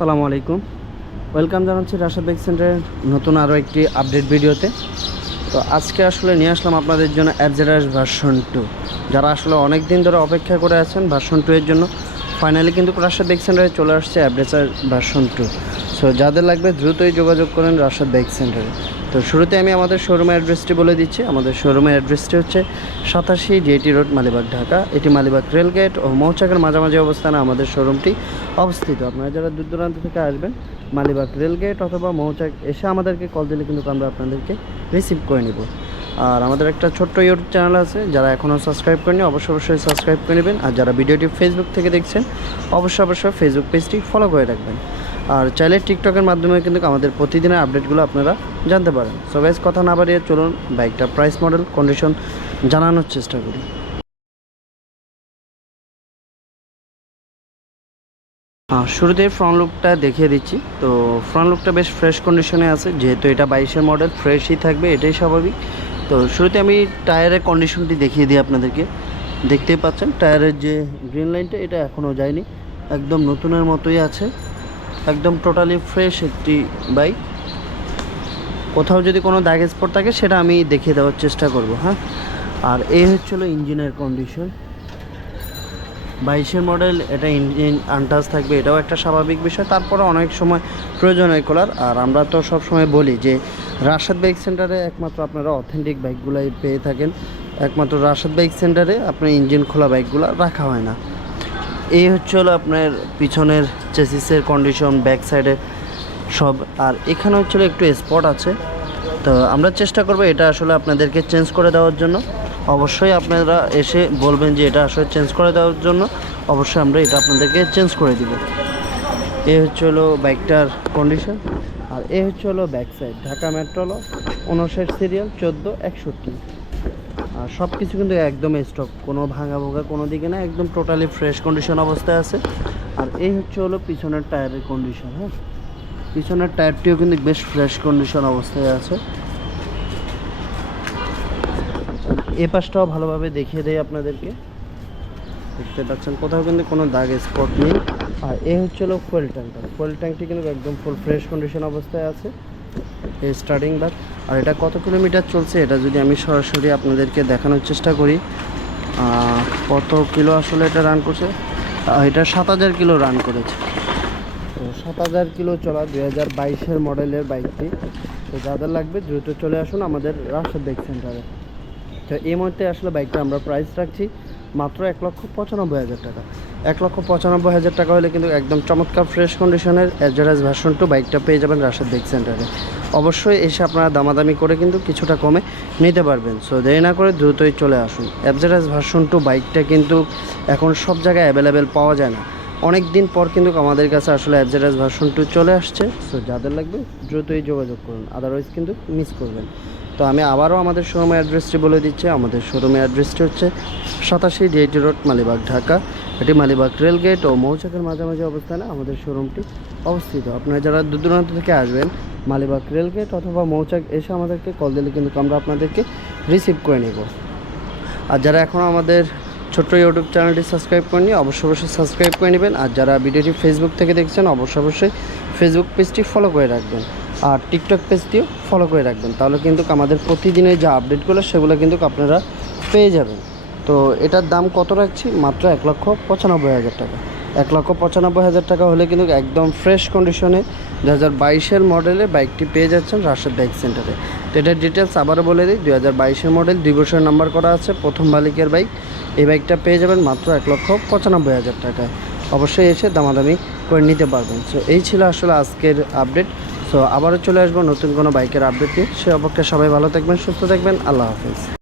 আসসালামু আলাইকুম। ওয়েলকাম জানাচ্ছি রাশেদ বাইক সেন্টারের নতুন আরও একটি আপডেট ভিডিওতে। তো আজকে আসলে নিয়ে আসলাম আপনাদের জন্য অ্যাবজেডাস ভার্সন 2। যারা আসলে অনেক দিন ধরে অপেক্ষা করে আছেন ভার্সন 2 এর জন্য, ফাইনালি কিন্তু রাশেদ বাইক সেন্টারে চলে আসছে অ্যাবজেডাস ভার্সন 2। সো যাদের লাগবে দ্রুতই যোগাযোগ করেন রাশেদ বাইক সেন্টারে। তো শুরুতে আমি আমাদের শোরুমের অ্যাড্রেসটি বলে দিচ্ছি। আমাদের শোরুমের অ্যাড্রেসটি হচ্ছে 87 ডিএটি রোড, মালিবাগ, ঢাকা। এটি মালিবাগ রেলগেট ও মৌচাকের মাঝামাঝি অবস্থানে আমাদের শোরুমটি অবস্থিত। আপনারা যারা দূর দূরান্ত থেকে আসবেন, মালিবাগ রেলগেট অথবা মৌচাক এসে আমাদেরকে কল দিলে কিন্তু আমরা আপনাদেরকে রিসিভ করে নেব। আর আমাদের একটা ছোট্ট ইউটিউব চ্যানেল আছে, যারা এখনও সাবস্ক্রাইব করেনি অবশ্যই সাবস্ক্রাইব করে নেবেন। আর যারা ভিডিওটি ফেসবুক থেকে দেখছেন অবশ্যই ফেসবুক পেজটি ফলো করে রাখবেন। আর চাইলে টিকটকের মাধ্যমে কিন্তু আমাদের প্রতিদিনের আপডেটগুলো আপনারা জানতে পারেন। সো গাইস, কথা না বাড়িয়ে চলুন বাইকটা প্রাইস, মডেল, কন্ডিশন জানানোর চেষ্টা করি। শুরুতে ফ্রন্ট লুকটা দেখিয়ে দিচ্ছি। তো ফ্রন্ট লুকটা বেশ ফ্রেশ কন্ডিশনে আছে, যেহেতু এটা 22-এর মডেল, ফ্রেশই থাকবে, এটাই স্বাভাবিক। তো শুরুতে আমি টায়ারের কন্ডিশনটি দেখিয়ে দিই আপনাদেরকে। দেখতেই পাচ্ছেন টায়ারের যে গ্রিন লাইনটা, এটা এখনও যায়নি, একদম নতুনের মতোই আছে, একদম টোটালি ফ্রেশ একটি বাইক। কোথাও যদি কোনো দাগ স্পট থাকে সেটা আমি দেখিয়ে দেওয়ার চেষ্টা করব। হ্যাঁ, আর এই হচ্ছিল ইঞ্জিনের কন্ডিশন। 22-এর মডেল, এটা ইঞ্জিন আনটাচ থাকবে, এটাও একটা স্বাভাবিক বিষয়। তারপরে অনেক সময় প্রয়োজন হয় খোলার। আর আমরা তো সব সময় বলি যে রাশেদ বাইক সেন্টারে একমাত্র আপনারা অথেন্টিক বাইকগুলাই পেয়ে থাকেন। একমাত্র রাশেদ বাইক সেন্টারে আপনার ইঞ্জিন খোলা বাইকগুলো রাখা হয় না। এই হচ্ছে হলো আপনার পিছনের চেসিসের কন্ডিশন, ব্যাক সাইডে সব। আর এখানে হচ্ছিল একটু স্পট আছে, তো আমরা চেষ্টা করব এটা আসলে আপনাদেরকে চেঞ্জ করে দেওয়ার জন্য। অবশ্যই আপনারা এসে বলবেন যে এটা আসলে চেঞ্জ করে দেওয়ার জন্য, অবশ্যই আমরা এটা আপনাদেরকে চেঞ্জ করে দিব। এই হচ্ছে হলো বাইকটার কন্ডিশন। আর এই হচ্ছে হলো ব্যাক সাইড, ঢাকা মেট্রো ল 59 সিরিয়াল 1461। আর সব কিছু কিন্তু একদম স্টক, কোনো ভাঙা ভোঙা কোনো দিকে না, একদম টোটালি ফ্রেশ কন্ডিশন অবস্থায় আছে। আর এই হচ্ছে হলো পিছনের টায়ারের কন্ডিশন। হ্যাঁ, পিছনের টায়ারটিও কিন্তু বেশ ফ্রেশ কন্ডিশন অবস্থায় আছে। এ পাশটাও ভালোভাবে দেখিয়ে দেয় আপনাদেরকে। দেখতে পাচ্ছেন কোথাও কিন্তু কোনো দাগ স্পট নেই। আর এ হচ্ছে হলো ফুয়েল ট্যাঙ্কটা। ফুয়েল ট্যাঙ্কটি কিন্তু একদম ফুল ফ্রেশ কন্ডিশন অবস্থায় আছে, এই স্টার্টিং বার। আর এটা কত কিলোমিটার চলছে এটা যদি আমি সরাসরি আপনাদেরকে দেখানোর চেষ্টা করি, কত কিলো আসলে এটা রান করছে, এটা 7000 কিলো রান করেছে। তো 7000 কিলো চলা 2022-এর মডেলের বাইকটি। তো যাদের লাগবে দ্রুত চলে আসুন আমাদের রাশেদ বাইক সেন্টারে। তো এই মুহূর্তে আসলে বাইকটা আমরা প্রাইস রাখছি মাত্র 1,95,000 টাকা। 1,95,000 টাকা হলে কিন্তু একদম চমৎকার ফ্রেশ কন্ডিশনের অ্যাবজেডাস ভার্সন 2 বাইকটা পেয়ে যাবেন রাশেদ বাইক সেন্টারে। অবশ্যই এসে আপনারা দামাদামি করে কিন্তু কিছুটা কমে নিতে পারবেন। সো দেরি না করে দ্রুতই চলে আসুন। অ্যাবজেডাস ভার্সন 2 বাইকটা কিন্তু এখন সব জায়গায় অ্যাভেলেবেল পাওয়া যায় না। অনেক দিন পর কিন্তু আমাদের কাছে আসলে অ্যাবজেডাস ভার্সন 2 চলে আসছে। সো যাদের লাগবে দ্রুতই যোগাযোগ করুন, আদারওয়াইজ কিন্তু মিস করবেন। তো আমি আবারও আমাদের শোরুমের অ্যাড্রেসটি বলে দিচ্ছি। আমাদের শোরুমের অ্যাড্রেসটি হচ্ছে 87 ডিএটি রোড, মালিবাগ, ঢাকা। এটি মালিবাগ রেলগেট ও মৌচাকের মাঝামাঝি অবস্থানে আমাদের শোরুমটি অবস্থিত। আপনারা যারা দূর দূরান্ত থেকে আসবেন, মালিবাগ রেলগেট অথবা মৌচাক এসে আমাদেরকে কল দিলে কিন্তু আমরা আপনাদেরকে রিসিভ করে নেব। আর যারা এখনও আমাদের ছোট্ট ইউটিউব চ্যানেলটি সাবস্ক্রাইব করেনি অবশ্যই সাবস্ক্রাইব করে নেবেন। আর যারা ভিডিওটি ফেসবুক থেকে দেখছেন অবশ্যই ফেসবুক পেজটি ফলো করে রাখবেন। আর টিকটক পেজটিও ফলো করে রাখবেন, তাহলে কিন্তু আমাদের প্রতিদিনের যে আপডেটগুলো সেগুলো কিন্তু আপনারা পেয়ে যাবেন। তো এটার দাম কত রাখছি? মাত্র 1,95,000 টাকা। 1,95,000 টাকা হলে কিন্তু একদম ফ্রেশ কন্ডিশনে 2022-এর মডেলের বাইকটি পেয়ে যাচ্ছেন রাশেদ বাইক সেন্টারে। তো এটার ডিটেলস আবারও বলে দিই, 2022-এর মডেল, 2 বছরের নাম্বার করা আছে, প্রথম মালিকের বাইক। এই বাইকটা পেয়ে যাবেন মাত্র 1,95,000 টাকায়। অবশ্যই এসে দামাদামি করে নিতে পারবেন। সো এই ছিল আসলে আজকের আপডেট। সো আবারও চলে আসবো নতুন কোনো বাইকের আপডেট নিয়ে। সে অপেক্ষায় সবাই ভালো থাকবেন, সুস্থ থাকবেন। আল্লাহ হাফেজ।